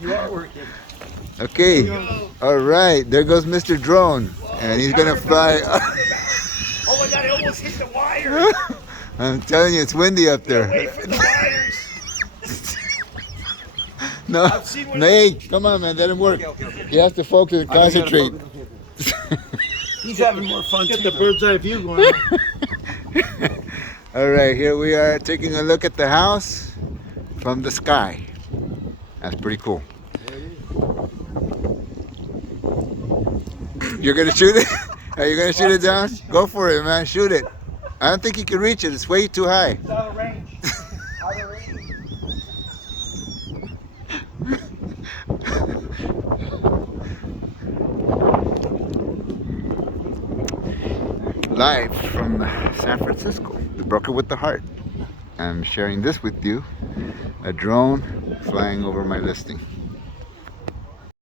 You are working. Okay. All right. There goes Mr. Drone, and he's gonna fly. Oh my God! I almost hit the wire. I'm telling you, it's windy up there. Away from the wires. No, I've seen one. Nate, come on, man. Let him work. He has to focus and concentrate. He's having more fun. Get the bird's eye view going on. All right, here we are taking a look at the house from the sky. That's pretty cool. You're gonna shoot it? Are you gonna shoot it down? Go for it, man. Shoot it. I don't think you can reach it. It's way too high. It's out of range. Out of range. Live from San Francisco, the broker with the heart. I'm sharing this with you, a drone flying over my listing.